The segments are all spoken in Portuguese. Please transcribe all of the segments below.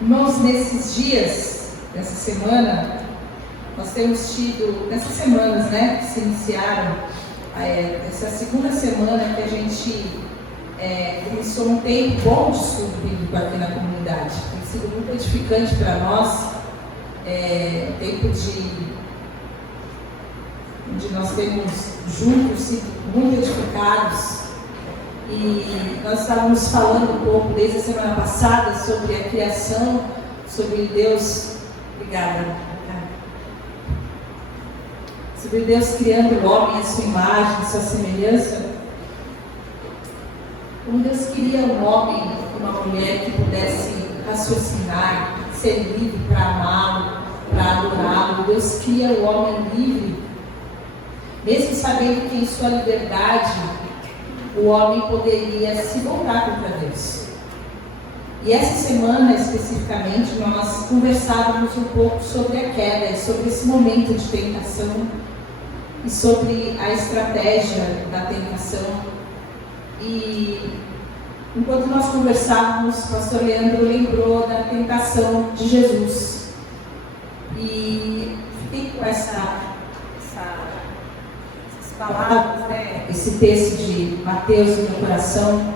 Irmãos, nesses dias, nessa semana, nós temos tido, nessas semanas, que se iniciaram, essa segunda semana que a gente começou um tempo bom de estudo bíblico aqui na comunidade. Tem sido muito edificante para nós, tempo onde nós temos juntos sido muito edificados. E nós estávamos falando um pouco desde a semana passada sobre a criação, sobre Deus, sobre Deus criando o homem à sua imagem, à sua semelhança. Como Deus queria um homem, uma mulher que pudesse raciocinar, ser livre para amá-lo, para adorá-lo. Deus cria o homem livre, mesmo sabendo que em sua liberdade o homem poderia se voltar contra Deus. E essa semana, especificamente, nós conversávamos um pouco sobre a queda e sobre esse momento de tentação e sobre a estratégia da tentação. E enquanto nós conversávamos, o pastor Leandro lembrou da tentação de Jesus. E fiquei com essas palavras, esse texto de Mateus no meu coração,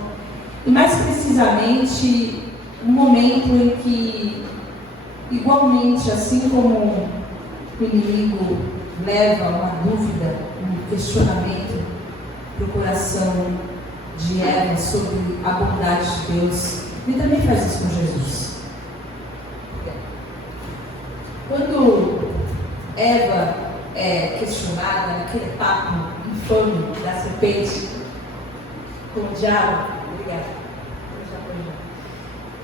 e mais precisamente um momento em que, igualmente, assim como o inimigo leva uma dúvida, um questionamento para o coração de Eva sobre a bondade de Deus, ele também faz isso com Jesus. Quando Eva é questionada naquele papo infame da serpente com o diabo,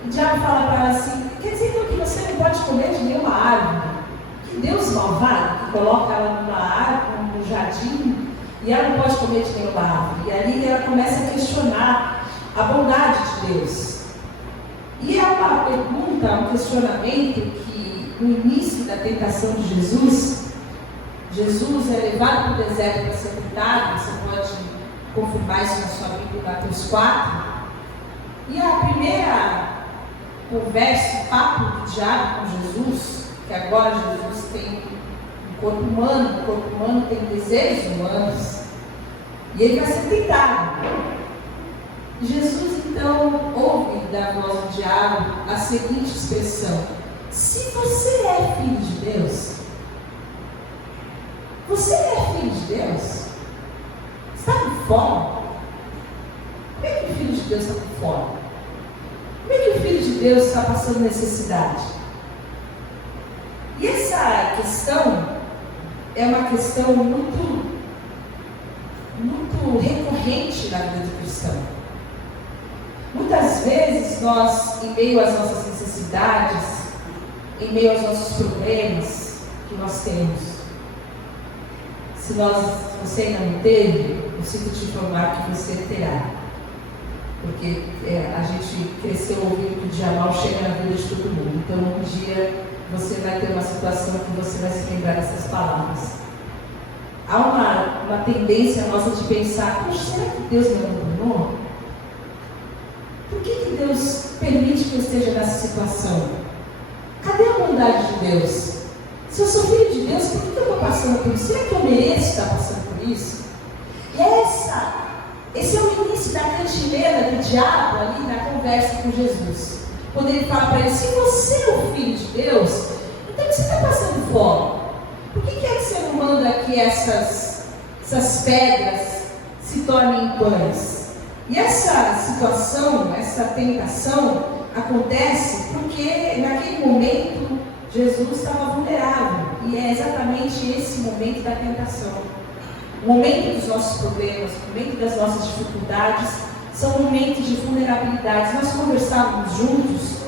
o diabo fala para ela assim: quer dizer então que você não pode comer de nenhuma árvore? Que Deus malvado que coloca ela numa árvore, num jardim, e ela não pode comer de nenhuma árvore. E ali ela começa a questionar a bondade de Deus. E é uma pergunta, um questionamento que no início da tentação de Jesus é levado para o deserto para ser tentado. Você pode confirmar isso na sua Bíblia, Mateus 4. E a primeira conversa, o papo do diabo com Jesus, que agora Jesus tem um corpo humano, o corpo humano tem desejos humanos, e ele vai ser tentado. Jesus então ouve da voz do diabo a seguinte expressão: se você é filho de Deus, você é filho de Deus? Está com fome? Como é que o filho de Deus está com fome? Como é que o filho de Deus está passando necessidade? E essa questão é uma questão muito recorrente na vida do cristão. Muitas vezes nós, em meio às nossas necessidades, em meio aos nossos problemas que nós temos, se você ainda não teve, eu sinto te informar que você terá. Porque a gente cresceu ouvindo que o dia mal chega na vida de todo mundo. Então um dia você vai ter uma situação que você vai se lembrar dessas palavras. Há uma tendência nossa de pensar: poxa, será que Deus me abandonou? Por que Deus permite que eu esteja nessa situação? Cadê a bondade de Deus? Se eu sou filho de Deus, por que eu estou passando por isso? Será que eu mereço estar passando por isso? E esse é o início da cantileira do diabo ali na conversa com Jesus. Quando ele fala para ele: se você é o filho de Deus, então você está passando fome. Por que é que você não manda que essas pedras se tornem pães? E essa situação, essa tentação acontece porque naquele momento Jesus estava vulnerável. E é exatamente esse momento da tentação. O momento dos nossos problemas, o momento das nossas dificuldades, são momentos de vulnerabilidade. Nós conversávamos juntos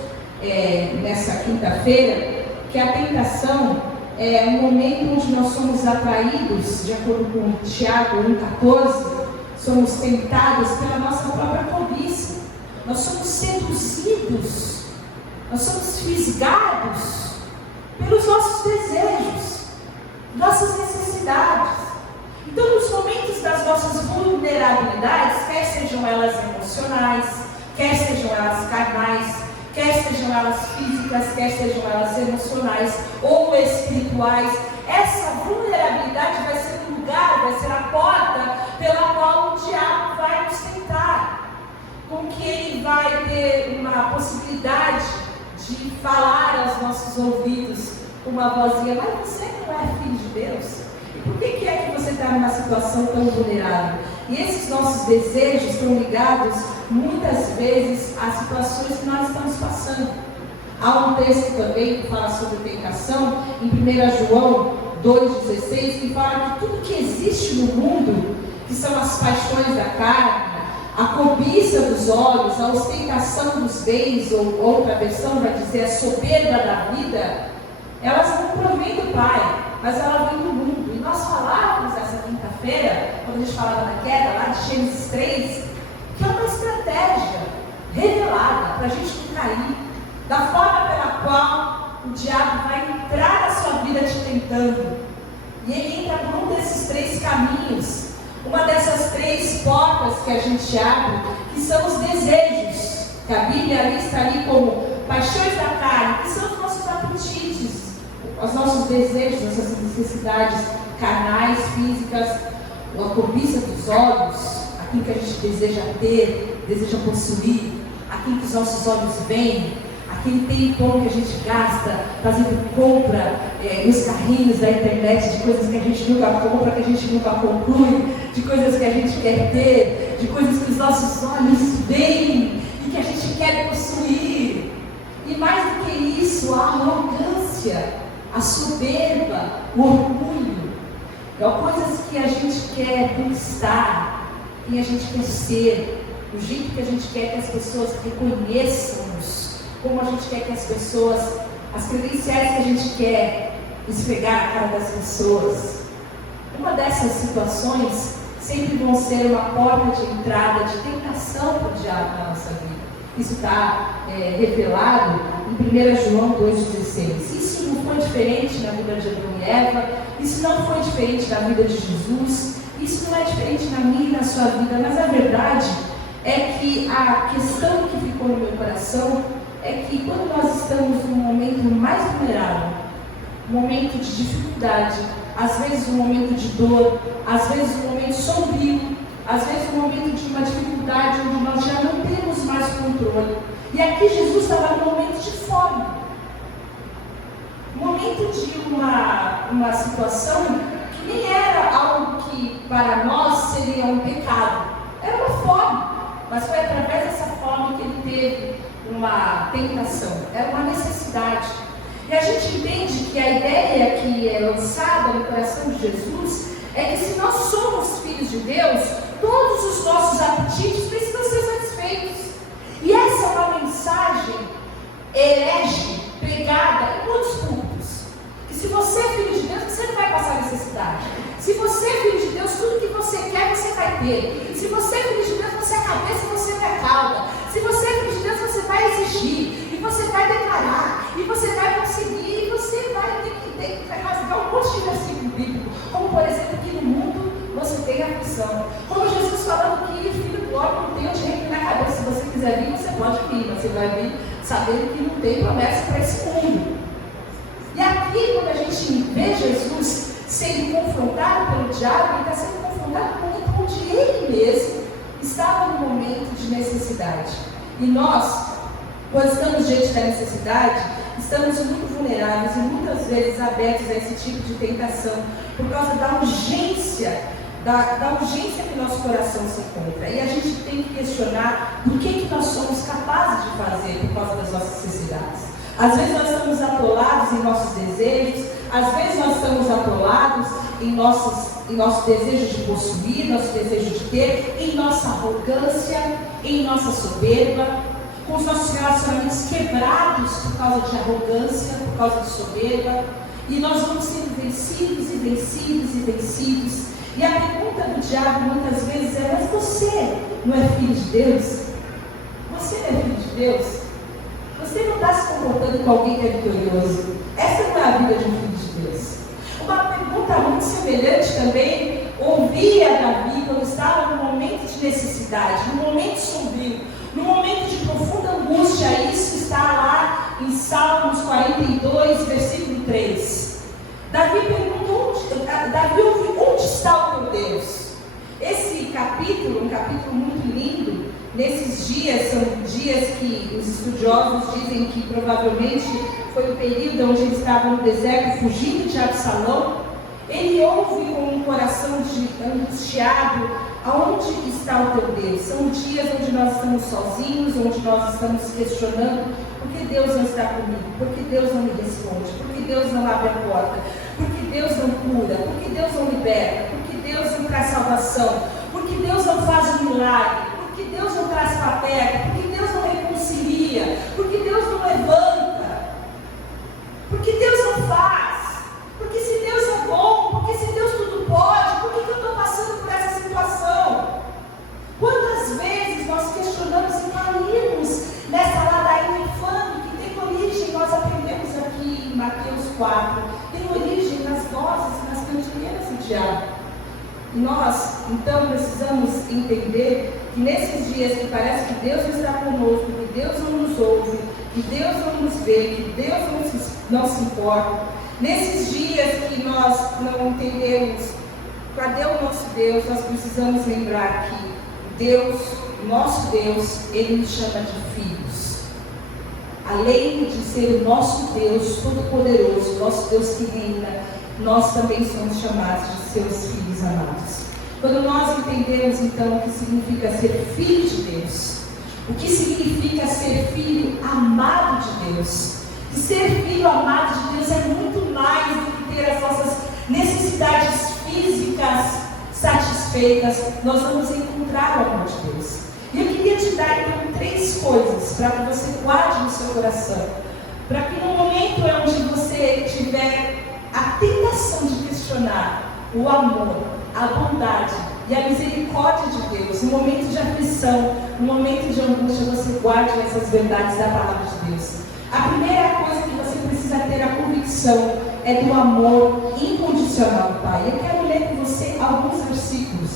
nessa quinta-feira que a tentação é um momento onde nós somos atraídos, de acordo com Tiago 1,14, somos tentados pela nossa própria cobiça. Nós somos seduzidos, nós somos fisgados pelos nossos desejos, nossas necessidades. Então, nos momentos das nossas vulnerabilidades, quer sejam elas emocionais, quer sejam elas carnais, quer sejam elas físicas, quer sejam elas emocionais ou espirituais. Essa vulnerabilidade vai ser o lugar, vai ser a porta pela qual o diabo vai nos tentar, com que ele vai ter uma possibilidade de falar aos nossos ouvidos com uma vozinha: mas você não é filho de Deus? E por que é que você está numa situação tão vulnerável? E esses nossos desejos estão ligados muitas vezes às situações que nós estamos passando. Há um texto também que fala sobre tentação, em 1 João 2,16, que fala que tudo que existe no mundo, que são as paixões da carne, a cobiça dos olhos, a ostentação dos bens, ou outra versão vai dizer a soberba da vida, elas não provêm do Pai, mas elas vêm do mundo. E nós falávamos essa quinta-feira, quando a gente falava da queda, lá de Gênesis 3, que é uma estratégia revelada para a gente não cair, da forma pela qual o diabo vai entrar na sua vida te tentando. E ele entra por um desses 3 caminhos, uma dessas 3 portas que a gente abre, que são os desejos, que a Bíblia lista ali como paixões da carne, que são os nossos apetites, os nossos desejos, nossas necessidades carnais, físicas, a cobiça dos olhos, aquilo que a gente deseja ter, deseja possuir, aquilo que os nossos olhos veem, aquele tempão que a gente gasta fazendo compra nos carrinhos da internet de coisas que a gente nunca compra, que a gente nunca conclui, de coisas que a gente quer ter, de coisas que os nossos olhos veem e que a gente quer possuir. E mais do que isso, a arrogância, a soberba, o orgulho. Coisas que a gente quer conquistar, quem a gente quer ser, o jeito que a gente quer que as pessoas reconheçam-nos, como a gente quer que as pessoas, as credenciais que a gente quer esfregar na cara das pessoas. Uma dessas situações sempre vão ser uma porta de entrada, de tentação para o diabo na nossa vida. Isso está revelado em 1 João 2,16. Isso não foi diferente na vida de Adão e Eva, isso não foi diferente na vida de Jesus, isso não é diferente na minha e na sua vida, mas a verdade é que a questão que ficou no meu coração é que quando nós estamos num momento mais vulnerável, um momento de dificuldade, às vezes um momento de dor, às vezes um momento sombrio, às vezes um momento de uma dificuldade onde nós já não temos mais controle. E aqui Jesus estava num momento de fome, um momento de uma situação que nem era algo que para nós seria um pecado, era uma fome, mas foi através dessa fome que ele teve uma tentação, era uma necessidade. E a gente entende que a ideia que é lançada no coração de Jesus é que se nós somos filhos de Deus, todos os nossos apetites precisam ser satisfeitos. E essa é uma mensagem herege, pregada em muitos púlpitos. E se você é filho de Deus, você não vai passar necessidade. Se você é filho de Deus, tudo que você quer, você vai ter. Se você é filho de Deus, você é a cabeça e você não é a cauda. Se você é filho de Deus, você vai exigir, e você vai declarar, e você vai conseguir, e você vai ter que rasgar um monte de versículo bíblico. Como, por exemplo, que no mundo você tem aflição. Como Jesus falando que o filho do homem não tem onde reclinar na cabeça. Se você quiser vir, você pode vir. Você vai vir sabendo que não tem promessa para esse mundo. E aqui, quando a gente vê Jesus sendo confrontado pelo diabo, ele está sendo confrontado com um momento onde ele mesmo estava num momento de necessidade. E nós, quando estamos diante da necessidade, estamos muito vulneráveis e muitas vezes abertos a esse tipo de tentação, por causa da urgência, da urgência que nosso coração se encontra. E a gente tem que questionar o que nós somos capazes de fazer por causa das nossas necessidades. Às vezes nós estamos atolados em nossos desejos, às vezes nós estamos atolados em nosso desejo de possuir, nosso desejo de ter, em nossa arrogância, em nossa soberba, com os nossos relacionamentos quebrados por causa de arrogância, por causa de soberba, e nós vamos sendo vencidos e vencidos e vencidos. E a pergunta do diabo muitas vezes é: mas você não é filho de Deus? Você não é filho de Deus? Você não está se comportando com alguém que é vitorioso? Essa não é a vida de um filho de Deus. Uma pergunta muito semelhante também ouvia Davi quando estava num momento de necessidade, num momento sombrio, num momento de profunda angústia. Isso está lá em Salmos 42, versículo 3. Davi ouve, onde está o teu Deus? Esse capítulo, um capítulo muito lindo. Nesses dias, são dias que os estudiosos dizem que provavelmente foi o período onde ele estava no deserto, fugindo de Absalão. Ele ouve com um coração angustiado: aonde está o teu Deus? São dias onde nós estamos sozinhos, onde nós estamos questionando: por que Deus não está comigo? Por que Deus não me responde? Por que Deus não abre a porta? Por que Deus não cura? Por que Deus não liberta? Por que Deus não traz salvação? Por que Deus não faz um milagre? Por que Deus não traz para perto? Por que Deus não reconcilia? Por que Deus não levanta? Por que Deus não faz? Porque se Deus é bom, porque se Deus tudo pode, por que eu estou passando por essa situação? Quantas vezes nós questionamos e caímos nessa ladainha infame que tem origem, nós aprendemos aqui em Mateus 4, tem origem nas vozes e nas cantilheiras do diabo. E nós, então, precisamos entender que nesses dias que parece que Deus não está conosco, que Deus não nos ouve, que Deus não nos vê, que Deus não se importa, nesses dias que nós não entendemos cadê o nosso Deus, nós precisamos lembrar que Deus, nosso Deus, Ele nos chama de filhos. Além de ser o nosso Deus Todo-Poderoso, nosso Deus que reina, nós também somos chamados de seus filhos amados. Quando nós entendemos então o que significa ser filho de Deus, o que significa ser filho amado de Deus, e ser filho amado de Deus é muito mais do que ter as nossas necessidades físicas satisfeitas, nós vamos encontrar o amor de Deus. E eu queria te dar então 3 coisas para que você guarde no seu coração, para que no momento onde você tiver a tentação de questionar o amor, a bondade e a misericórdia de Deus, no momento de aflição, no momento de angústia, você guarde essas verdades da palavra de Deus. A primeira coisa que você precisa ter a convicção é do amor incondicional do Pai. Eu quero ler com você alguns versículos.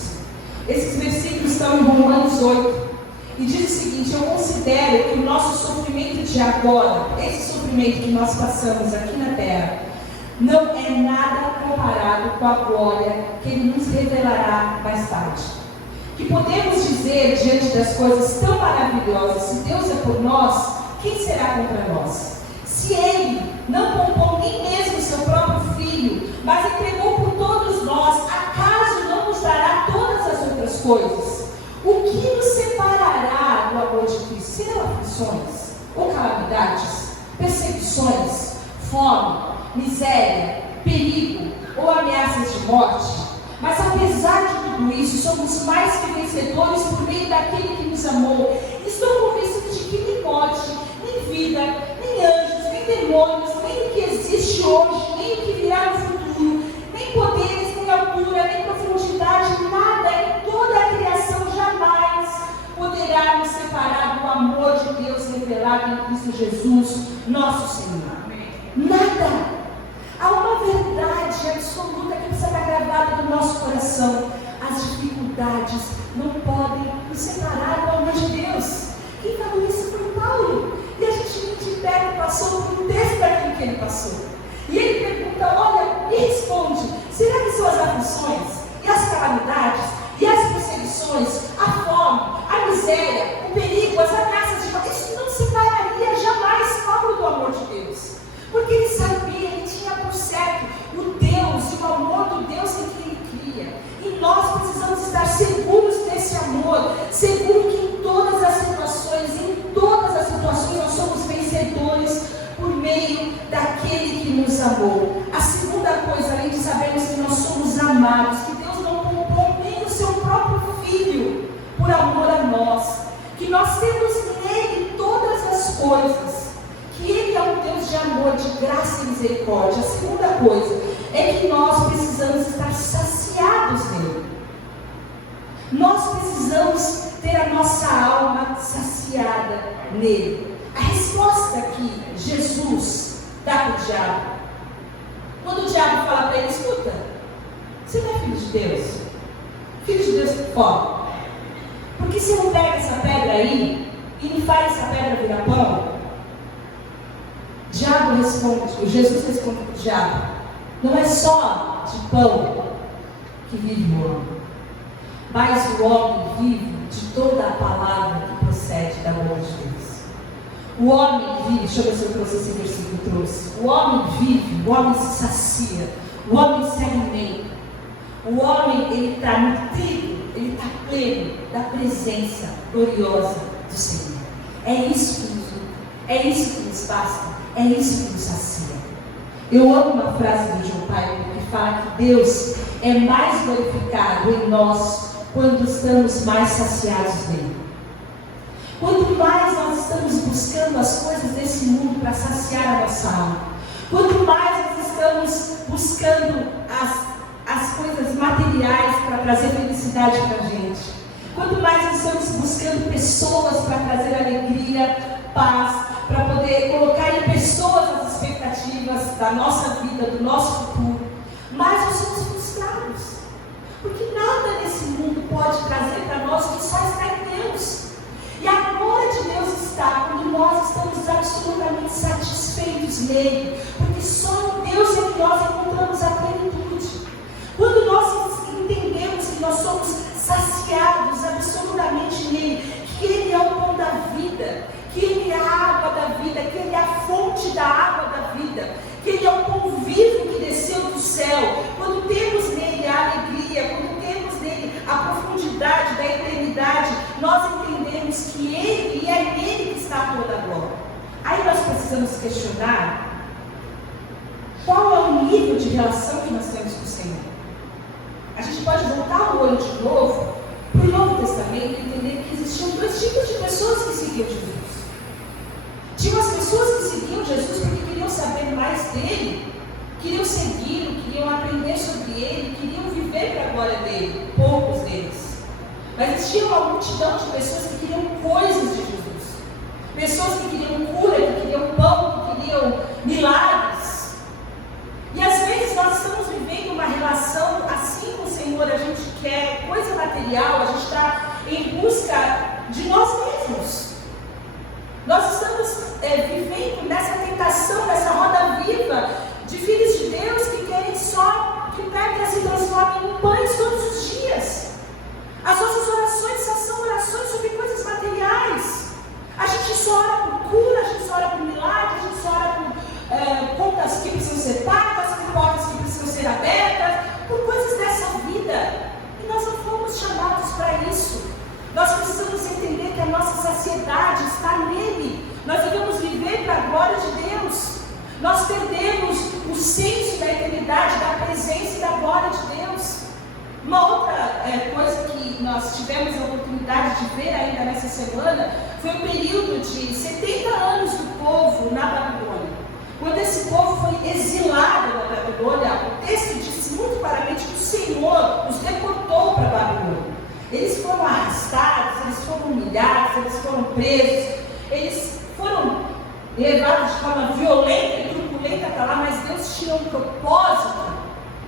Esses versículos estão em Romanos 8 e diz o seguinte: eu considero que o nosso sofrimento de agora, esse sofrimento que nós passamos aqui na terra, não é nada comparado com a glória que Ele nos revelará mais tarde. Que podemos dizer diante das coisas tão maravilhosas: se Deus é por nós, quem será contra nós? Se Ele não poupou nem mesmo seu próprio Filho, mas entregou por todos nós, acaso não nos dará todas as outras coisas? O que nos separará do amor de Cristo? Serão aflições, ou calamidades, perseguições, fome, miséria, perigo ou ameaças de morte? Mas apesar de tudo isso, somos mais que vencedores por meio daquele que nos amou. Estou convencido de que nem morte, nem vida, nem anjos, nem demônios, nem o que existe hoje, nem o que virá no futuro, nem poderes, nem altura, nem profundidade, nada em toda a criação jamais poderá nos separar do amor de Deus revelado em Cristo Jesus, nosso Senhor. Nada. Há uma verdade absoluta que precisa estar gravada no nosso coração: as dificuldades não podem nos separar do amor de Deus. Quem falou isso foi Paulo, e a gente nem de perto passou por um texto daquilo que ele passou. E ele pergunta: olha, me responde, será que são as aflições, e as calamidades, e as perseguições, a fome, a miséria, o perigo, as ameaças de morte, isso não separaria jamais Paulo do amor de Deus? Porque ele sabia, ele tinha por certo o Deus e o amor do Deus em que ele cria. E nós precisamos estar seguros desse amor, seguros que em todas as situações nós somos vencedores por meio daquele que nos amou. A segunda coisa, além de sabermos que nós somos amados, que Deus não poupou nem o seu próprio Filho por amor a nós, que nós temos nele todas as coisas, que Ele é um Deus de amor, de graça e misericórdia. A segunda coisa é que nós precisamos estar saciados nele. Nós precisamos ter a nossa alma saciada nele. A resposta que Jesus dá para o diabo, quando o diabo fala para ele: escuta, você não é filho de Deus? Filho de Deus fora. Porque se não pega essa pedra aí e não faz essa pedra virar pão? Jesus responde para o diabo: não é só de pão que vive o homem, mas o homem vive de toda a palavra que procede da boca de Deus. O homem vive, deixa eu ver se eu trouxe esse versículo que eu trouxe. O homem vive, o homem se sacia, o homem se alimenta. O homem, ele está nutrido, ele está pleno da presença gloriosa do Senhor. É isso que nos nutre, é isso que nos basta, é isso que nos sacia. Eu amo uma frase do John Piper que fala que Deus é mais glorificado em nós quando estamos mais saciados nele. Quanto mais nós estamos buscando as coisas desse mundo para saciar a nossa alma, quanto mais nós estamos buscando as coisas materiais para trazer felicidade para a gente, quanto mais nós estamos buscando pessoas para trazer alegria, paz, para poder colocar em pessoas as expectativas da nossa vida, do nosso futuro, mais nós somos frustrados, porque nada nesse mundo pode trazer para nós o que só está em Deus. E a glória de Deus está quando nós estamos absolutamente satisfeitos nele, porque só em Deus é que nós encontramos a plenitude. Quando nós entendemos que nós somos saciados absolutamente nele, que ele é o pão da vida, que ele é a água da vida, que ele é a fonte da água da vida, que ele é o pão vivo que desceu do céu. Quando temos nele a alegria, quando temos nele a profundidade da eternidade, nós entendemos que ele, e é nele que está toda a glória. Aí nós precisamos questionar qual é o nível de relação que nós temos com o Senhor. A gente pode voltar o olho de novo para o Novo Testamento e entender que existiam dois tipos de pessoas que seguiam Jesus. Tinham as pessoas que seguiam Jesus porque queriam saber mais dele, queriam segui-lo, queriam aprender sobre ele, queriam viver para a glória dele, poucos deles. Mas existia uma multidão de pessoas que queriam coisas de Jesus, pessoas que queriam cura, que queriam pão, que queriam milagres. E às vezes nós estamos vivendo uma relação assim com o Senhor, a gente quer coisa material, a gente está em busca de nós mesmos. Nós estamos vivendo nessa tentação, nessa roda viva de filhos de Deus que querem só que pedras se transformem em pães todos os dias. As nossas orações só são orações sobre coisas materiais. A gente só ora por cura, a gente só ora por milagre, a gente só ora por contas que precisam ser pagas, por portas que precisam ser abertas, por coisas dessa vida. E nós não fomos chamados para isso. Nós precisamos entender que a nossa saciedade está nele. Nós devemos viver para a glória de Deus. Nós perdemos o senso da eternidade, da presença e da glória de Deus. Uma outra coisa que nós tivemos a oportunidade de ver ainda nessa semana foi o período de 70 anos do povo na Babilônia. Quando esse povo foi exilado na Babilônia, o texto disse muito claramente que o Senhor os deportou para a Babilônia. Eles foram arrastados, eles foram humilhados, eles foram presos, eles foram levados de forma violenta e truculenta para lá, mas Deus tinha um propósito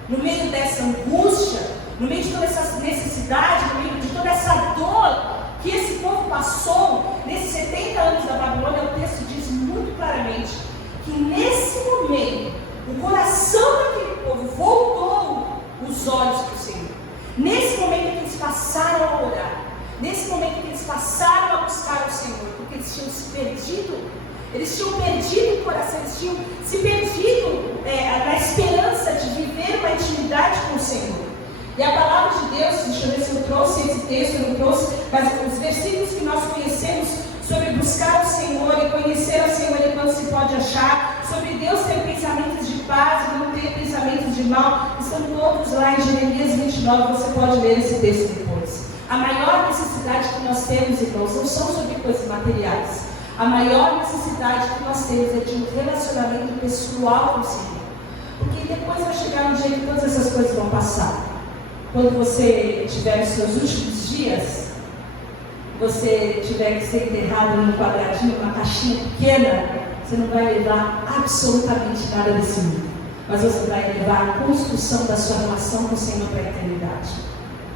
no meio dessa angústia, no meio de toda essa necessidade, no meio de toda essa dor que esse povo passou nesses 70 anos da Babilônia. O texto diz muito claramente que nesse momento o coração daquele povo voltou os olhos para o Senhor. Nesse momento que eles passaram a orar, nesse momento que eles passaram a buscar o Senhor, porque eles tinham se perdido, o coração, eles tinham se perdido na esperança de viver uma intimidade com o Senhor. E a palavra de Deus, deixa eu ver se eu trouxe esse texto, eu não trouxe, mas os versículos que nós conhecemos sobre buscar o Senhor e conhecer o Senhor enquanto se pode achar, sobre Deus ter pensamentos de paz e não ter pensamentos de mal, estão todos lá em Jeremias 29, você pode ler esse texto depois. A maior necessidade que nós temos, irmãos, não são sobre coisas materiais. A maior necessidade que nós temos é de um relacionamento pessoal com o Senhor. Porque depois vai chegar um dia que todas essas coisas vão passar. Quando você tiver os seus últimos dias, você tiver que ser enterrado num quadradinho, numa caixinha pequena, você não vai levar absolutamente nada desse mundo. Mas você vai levar a construção da sua relação com o Senhor para a eternidade.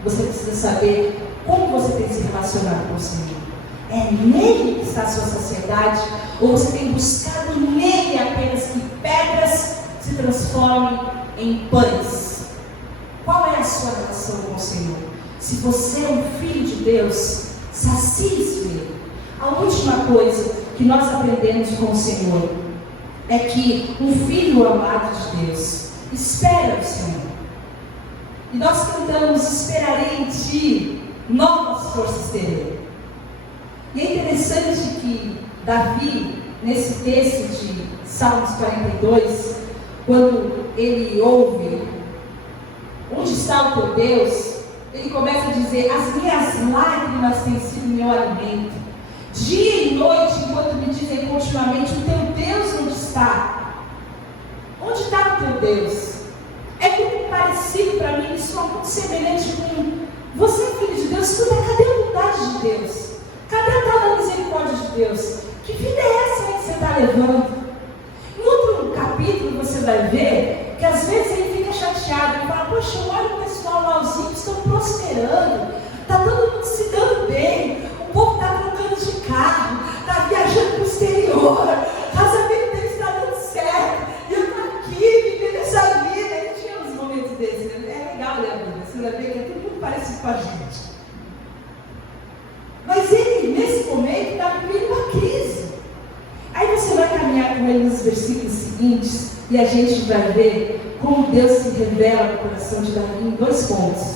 Você precisa saber como você tem se relacionado com o Senhor. É nele que está a sua saciedade? Ou você tem buscado nele apenas que transforme em pães. Qual é a sua relação com o Senhor? Se você é um filho de Deus, sacie-se nele. A última coisa que nós aprendemos com o Senhor é que um filho amado de Deus espera o Senhor. E nós cantamos: esperarei em ti, novas forças terei. E é interessante que Davi, nesse texto de Salmos 42, quando ele ouve: onde está o teu Deus? Ele começa a dizer: as minhas lágrimas têm sido meu alimento. Dia e noite, enquanto me dizem continuamente: o teu Deus onde está? Onde está o teu Deus? É muito parecido para mim, isso é muito semelhante com você, filho de Deus. Escuta, cadê a bondade de Deus? Cadê a tal da misericórdia de Deus? Que vida é essa aí que você está levando? Em outro capítulo você vai ver que às vezes ele fica chateado e fala: poxa, olha o pessoal lá, os ímpios estão prosperando, está todo mundo se dando bem, o povo está trocando de carro, está viajando para o exterior, o casamento deles está dando certo, e eu estou aqui vivendo essa vida. Ele tinha uns momentos desses, né? É legal ler a Bíblia, você vai ver que é tudo muito parecido com a gente. Mas ele, nesse momento, está vivendo uma crise. Aí você vai caminhar com ele nos versículos seguintes e a gente vai ver como Deus se revela no coração de Davi em 2 pontos.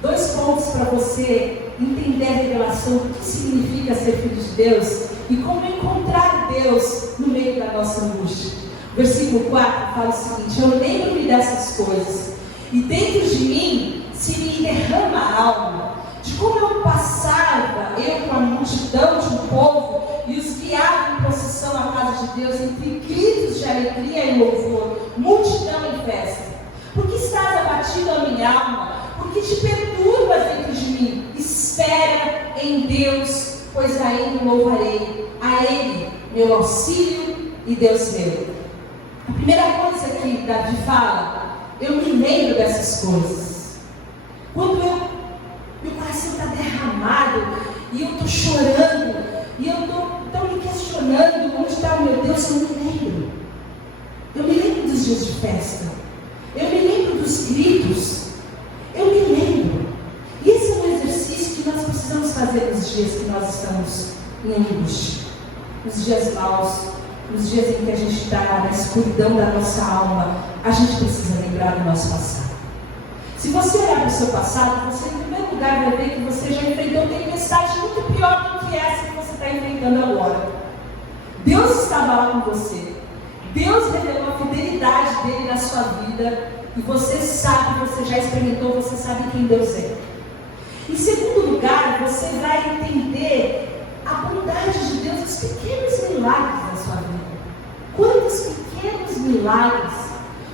2 pontos para você entender a revelação do que significa ser filho de Deus e como encontrar Deus no meio da nossa angústia. Versículo 4 fala o seguinte: eu lembro-me dessas coisas e dentro de mim se me derrama a alma, de como eu passava, eu com a multidão de um povo, e os guiava em procissão à casa de Deus, entre gritos de alegria e louvor, multidão em festa. Porque estás abatido a minha alma? Porque te perturbas dentro de mim? Espera em Deus, pois a Ele louvarei, a Ele meu auxílio e Deus meu. A primeira coisa que Davi fala: eu me lembro dessas coisas. Quando meu coração está derramado e eu estou chorando e eu estou me questionando onde está o meu Deus, eu me lembro. Eu me lembro dos dias de festa. Eu me lembro dos gritos. Eu me lembro. E esse é um exercício que nós precisamos fazer nos dias que nós estamos em angústia, nos dias maus, nos dias em que a gente está na escuridão da nossa alma. A gente precisa lembrar do nosso passado. Se você olhar para o seu passado, você em primeiro lugar vai ver que você já enfrentou tempestade muito pior do que essa que você está enfrentando agora. Deus estava lá com você. Deus revelou a fidelidade dele na sua vida. E você sabe, você já experimentou, você sabe quem Deus é. Em segundo lugar, você vai entender a bondade de Deus, os pequenos milagres da sua vida. Quantos pequenos milagres,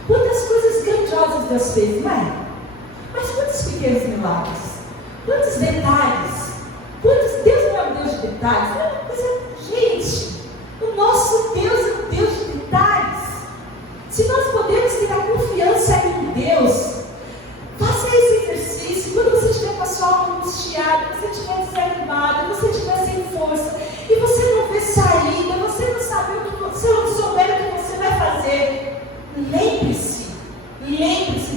quantas coisas grandiosas Deus fez, não é? Mas quantos pequenos milagres? Quantos detalhes? Deus não é um Deus de detalhes? Gente, o nosso Deus é um Deus de detalhes. Se nós podemos ter a confiança em Deus, faça esse exercício. Quando você estiver com a sua alma angustiada, você estiver desanimado, você estiver sem força, e você não vê saída, você não sabe o que você não souber o que você vai fazer, lembre-se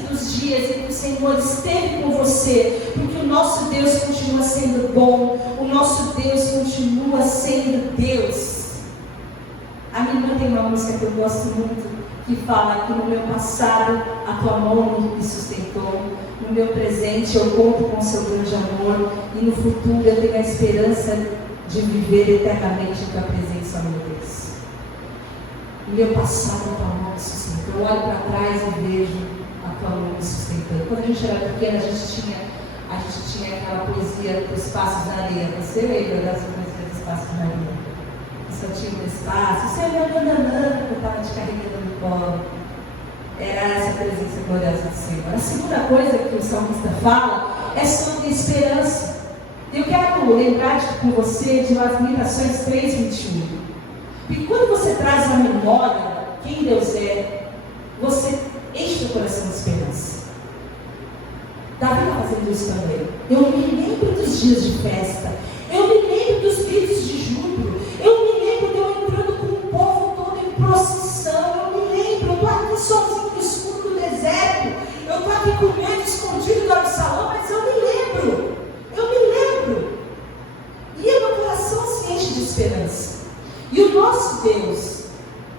dos dias em que o Senhor esteve com você, porque o nosso Deus continua sendo bom, o nosso Deus continua sendo Deus. A minha irmã tem uma música que eu gosto muito, que fala que no meu passado a tua mão me sustentou, no meu presente eu conto com o seu grande amor, e no futuro eu tenho a esperança de viver eternamente em tua presença, meu Deus. No meu passado a tua mão me sustentou. Eu olho para trás e vejo a tua mão me sustentando. Quando a gente era pequena, a gente tinha aquela poesia dos passos na areia. Você lembra dessa poesia dos passos na areia? Só tinha um espaço, você ia andando, eu estava te carregando no colo. Era essa presença gloriosa do Senhor. A segunda coisa que o salmista fala é sobre esperança. Eu quero lembrar com você de Lamentações 3:21. Porque quando você traz à memória quem Deus é, você enche o coração de esperança. Davi está fazendo isso também. Eu me lembro dos dias de festa. Eu me lembro dos gritos de júbilo. Eu me lembro de eu entrando com o povo todo em procissão. Eu me lembro, eu estou aqui sozinho nosso Deus,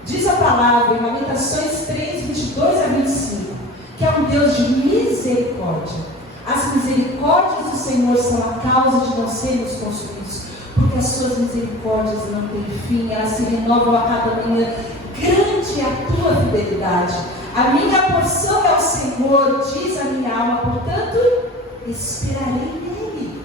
diz a palavra em Lamentações 3, 22 a 25, que é um Deus de misericórdia. As misericórdias do Senhor são a causa de não sermos consumidos, porque as suas misericórdias não têm fim, elas se renovam a cada manhã. Grande é a tua fidelidade. A minha porção é o Senhor, diz a minha alma, portanto, esperarei nele.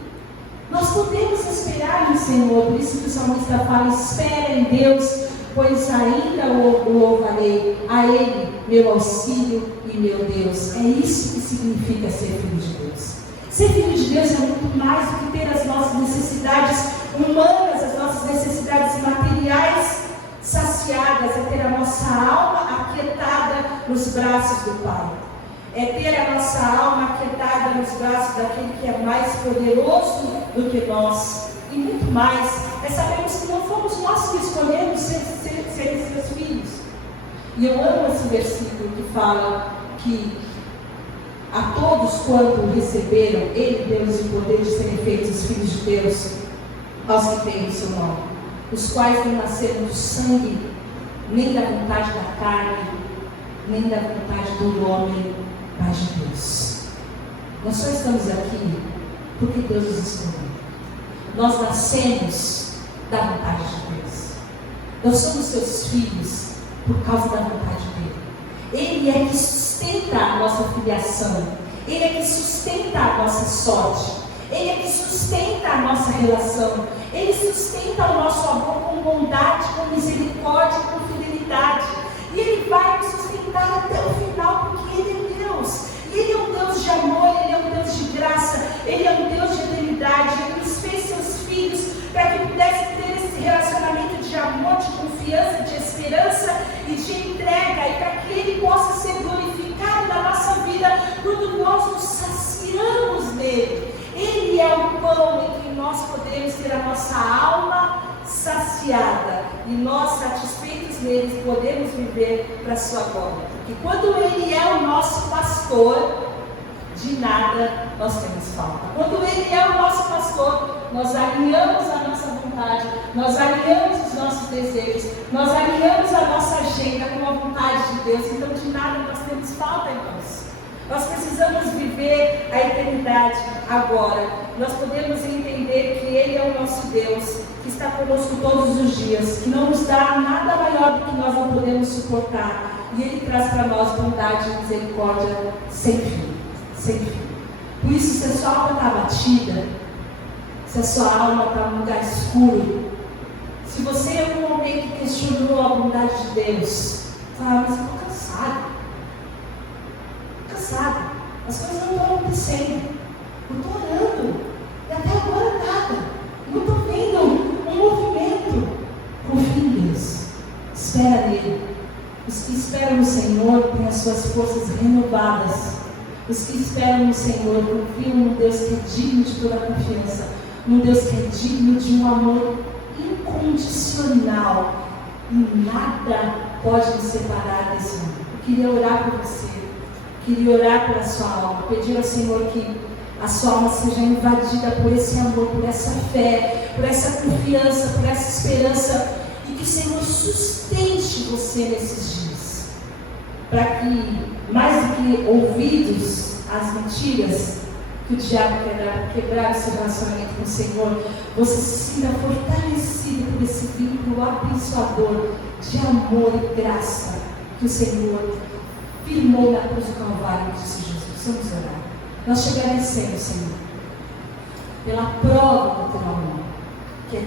Nós podemos esperar no Senhor, por isso que o salmista fala: espera em Deus, pois ainda o louvarei, a Ele, meu auxílio e meu Deus. É isso que significa ser filho de Deus. Ser filho de Deus é muito mais do que ter as nossas necessidades humanas, as nossas necessidades materiais saciadas, é ter a nossa alma aquietada nos braços do Pai. É ter a nossa alma aquietada nos braços daquele que é mais poderoso do que nós. E muito mais, é sabermos que não fomos nós que escolhemos ser seus filhos. E eu amo esse versículo que fala que a todos quanto receberam, Ele deu-lhes o poder de serem feitos filhos de Deus, aos que têm o seu nome, os quais não nasceram do sangue, nem da vontade da carne, nem da vontade do homem, mas de Deus. Nós só estamos aqui porque Deus nos escolheu. Nós nascemos da vontade de Deus. Nós somos seus filhos por causa da vontade dele. Ele é que sustenta a nossa filiação. Ele é que sustenta a nossa sorte. Ele é que sustenta a nossa relação. Ele sustenta o nosso amor com bondade, com misericórdia, com fidelidade. E Ele vai nos sustentar até o final, porque Ele é Deus. E Ele é um Deus de amor, Ele é um Deus de graça, Ele é um Deus de eternidade. Ele nos fez seus filhos para que pudesse ter esse relacionamento de amor, de confiança, de esperança e de entrega, e para que Ele possa ser glorificado na nossa vida quando nós nos saciamos nele. Ele é o pão em que nós podemos ter a nossa alma saciada, e nós, satisfeitos nele, podemos viver para a sua glória. Porque quando Ele é o nosso pastor, de nada nós temos falta. Quando Ele é o nosso pastor, nós alinhamos a nossa vontade, nós alinhamos os nossos desejos, nós alinhamos a nossa agenda com a vontade de Deus. Então de nada nós temos falta, irmãos. Nós precisamos viver a eternidade agora. Nós podemos entender que Ele é o nosso Deus, que está conosco todos os dias, que não nos dá nada maior do que nós não podemos suportar. E Ele traz para nós bondade e misericórdia sem fim, sem fim. Por isso, se a sua alma está abatida, se a sua alma está num lugar escuro, se você em algum momento questionou a bondade de Deus, fala: mas eu estou cansado. As coisas não estão acontecendo, eu estou orando, e até agora nada, não estou vendo um movimento. Confie em Deus, espera nele. Os que esperam no Senhor têm as suas forças renovadas. Os que esperam no Senhor confiam num Deus que é digno de toda a confiança, num Deus que é digno de um amor incondicional, e nada pode nos separar desse amor. Eu queria orar por você. Queria orar pela sua alma, pedir ao Senhor que a sua alma seja invadida por esse amor, por essa fé, por essa confiança, por essa esperança, e que o Senhor sustente você nesses dias, para que, mais do que ouvidos às mentiras que o diabo quebrar o seu relacionamento com o Senhor, você se sinta fortalecido por esse vínculo abençoador de amor e graça que o Senhor firmou na cruz do Calvário, disse Jesus. Vamos orar. Nós te agradecemos, Senhor, pela prova do teu amor, que é